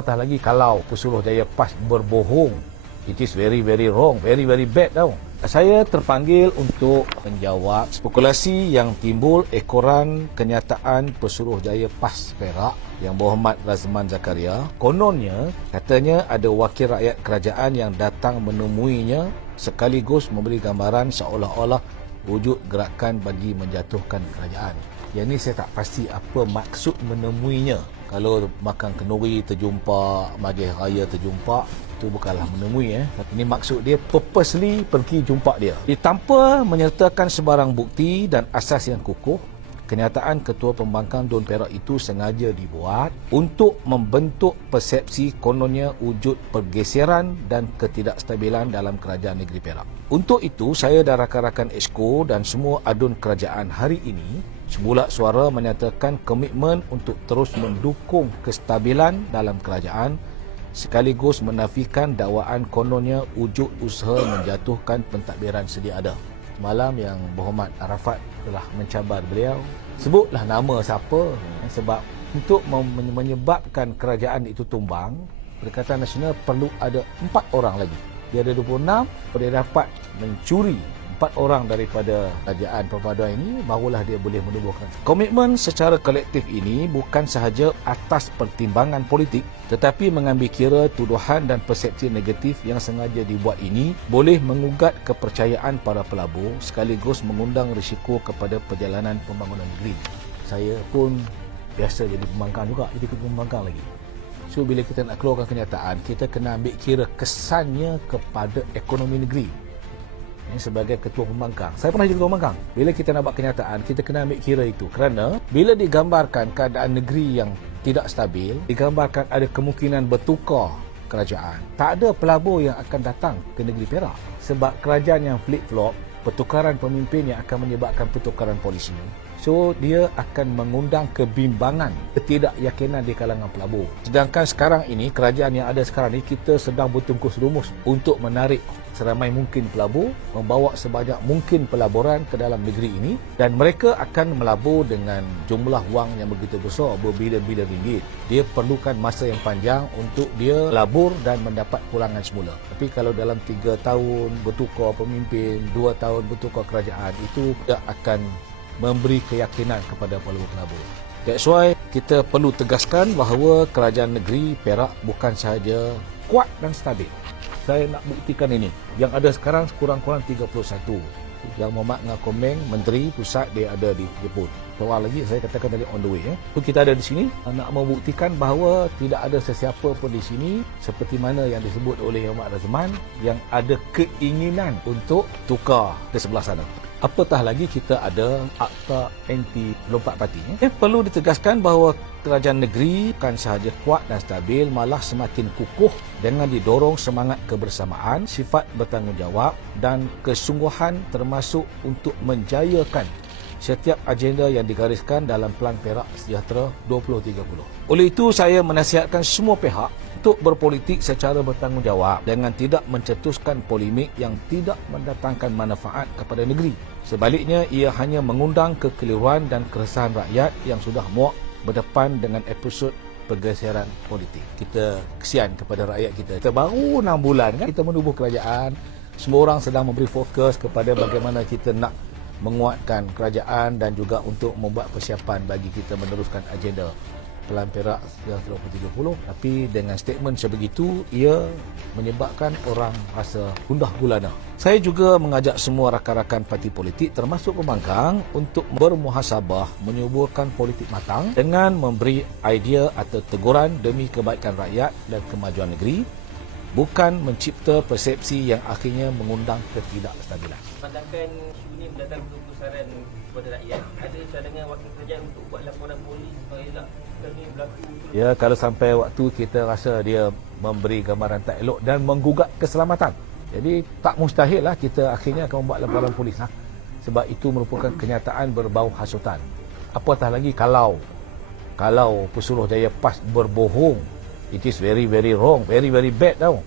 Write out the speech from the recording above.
Apatah lagi kalau Pesuruhjaya PAS berbohong. It is very wrong, very bad tau. Saya terpanggil untuk menjawab spekulasi yang timbul ekoran kenyataan Pesuruhjaya PAS Perak Yang Berhormat Razman Zakaria. Kononnya, katanya ada wakil rakyat kerajaan yang datang menemuinya sekaligus memberi gambaran seolah-olah wujud gerakan bagi menjatuhkan kerajaan. Yang ni saya tak pasti apa maksud menemuinya. Kalau makan kenduri terjumpa, magih raya terjumpa, itu bukanlah menemui. Ini maksud dia purposely pergi jumpa dia. Tanpa menyertakan sebarang bukti dan asas yang kukuh, kenyataan Ketua Pembangkang Dun Perak itu sengaja dibuat untuk membentuk persepsi kononnya wujud pergeseran dan ketidakstabilan dalam kerajaan negeri Perak. Untuk itu, saya dan rakan-rakan Exco dan semua adun kerajaan hari ini sebulat suara menyatakan komitmen untuk terus mendukung kestabilan dalam kerajaan sekaligus menafikan dakwaan kononnya wujud usaha menjatuhkan pentadbiran sedia ada. Semalam Yang Berhormat Arafat telah mencabar beliau. Sebutlah nama siapa, sebab untuk menyebabkan kerajaan itu tumbang, Perikatan Nasional perlu ada 4 orang lagi. Dia ada 26, dia dapat mencuri 4 orang daripada kerajaan perpaduan ini, barulah dia boleh menubuhkan. Komitmen secara kolektif ini bukan sahaja atas pertimbangan politik, tetapi mengambil kira tuduhan dan persepsi negatif yang sengaja dibuat ini boleh mengugat kepercayaan para pelabur sekaligus mengundang risiko kepada perjalanan pembangunan negeri. Saya pun biasa jadi pembangkang juga, jadi ketua pembangkang lagi. So bila kita nak keluarkan kenyataan, kita kena ambil kira kesannya kepada ekonomi negeri. Ini sebagai ketua pembangkang. Saya pernah jadi ketua pembangkang. Bila kita nak buat kenyataan, kita kena ambil kira itu. Kerana bila digambarkan keadaan negeri yang tidak stabil, digambarkan ada kemungkinan bertukar kerajaan, tak ada pelabur yang akan datang ke negeri Perak. Sebab kerajaan yang flip-flop, pertukaran pemimpin yang akan menyebabkan pertukaran polisi. So, dia akan mengundang kebimbangan, ketidakyakinan di kalangan pelabur. Sedangkan sekarang ini, kerajaan yang ada sekarang ini, kita sedang bertungkus lumus untuk menarik seramai mungkin pelabur, membawa sebanyak mungkin pelaburan ke dalam negeri ini, dan mereka akan melabur dengan jumlah wang yang begitu besar, berbilion-bilion ringgit. Dia perlukan masa yang panjang untuk dia labur dan mendapat pulangan semula. Tapi kalau dalam 3 tahun bertukar pemimpin, 2 tahun bertukar kerajaan, itu tidak akan memberi keyakinan kepada pelabur-pelabur. That's why kita perlu tegaskan bahawa kerajaan negeri Perak bukan sahaja kuat dan stabil. Saya nak buktikan ini. Yang ada sekarang kurang-kurang 31. Yang Muhammad Ngakomeng, Menteri Pusat, dia ada di Jepun. Soal lagi saya katakan tadi on the way. So kita ada di sini nak membuktikan bahawa tidak ada sesiapa pun di sini seperti mana yang disebut oleh Yang Berhormat Razman yang ada keinginan untuk tukar ke sebelah sana. Apatah lagi kita ada akta anti lompat parti. Perlu ditegaskan bahawa kerajaan negeri bukan sahaja kuat dan stabil, malah semakin kukuh dengan didorong semangat kebersamaan, sifat bertanggungjawab dan kesungguhan termasuk untuk menjayakan setiap agenda yang digariskan dalam Pelan Perak Sejahtera 2030. Oleh itu, saya menasihatkan semua pihak untuk berpolitik secara bertanggungjawab dengan tidak mencetuskan polemik yang tidak mendatangkan manfaat kepada negeri. Sebaliknya, ia hanya mengundang kekeliruan dan keresahan rakyat yang sudah muak berdepan dengan episod pergeseran politik. Kita kesian kepada rakyat kita. Kita baru 6 bulan kan kita menubuh kerajaan. Semua orang sedang memberi fokus kepada bagaimana kita nak menguatkan kerajaan dan juga untuk membuat persiapan bagi kita meneruskan agenda Pelan Perak Sejahtera 2030. Tapi dengan statement sebegitu, ia menyebabkan orang rasa gundah gulana. Saya juga mengajak semua rakan-rakan parti politik termasuk pembangkang untuk bermuhasabah, menyuburkan politik matang dengan memberi idea atau teguran demi kebaikan rakyat dan kemajuan negeri, bukan mencipta persepsi yang akhirnya mengundang ketidakstabilan. Pandangkan isu ini mendatang kebesaran kepada rakyat, ada cadangan wakil kerajaan untuk buat laporan polis supaya elak kami berlaku. Ya, kalau sampai waktu kita rasa dia memberi gambaran tak elok dan menggugat keselamatan, jadi tak mustahil lah kita akhirnya akan membuat laporan polis. Sebab itu merupakan kenyataan berbau hasutan. Apatah lagi kalau Pesuruhjaya PAS berbohong. It is very wrong, very bad tau.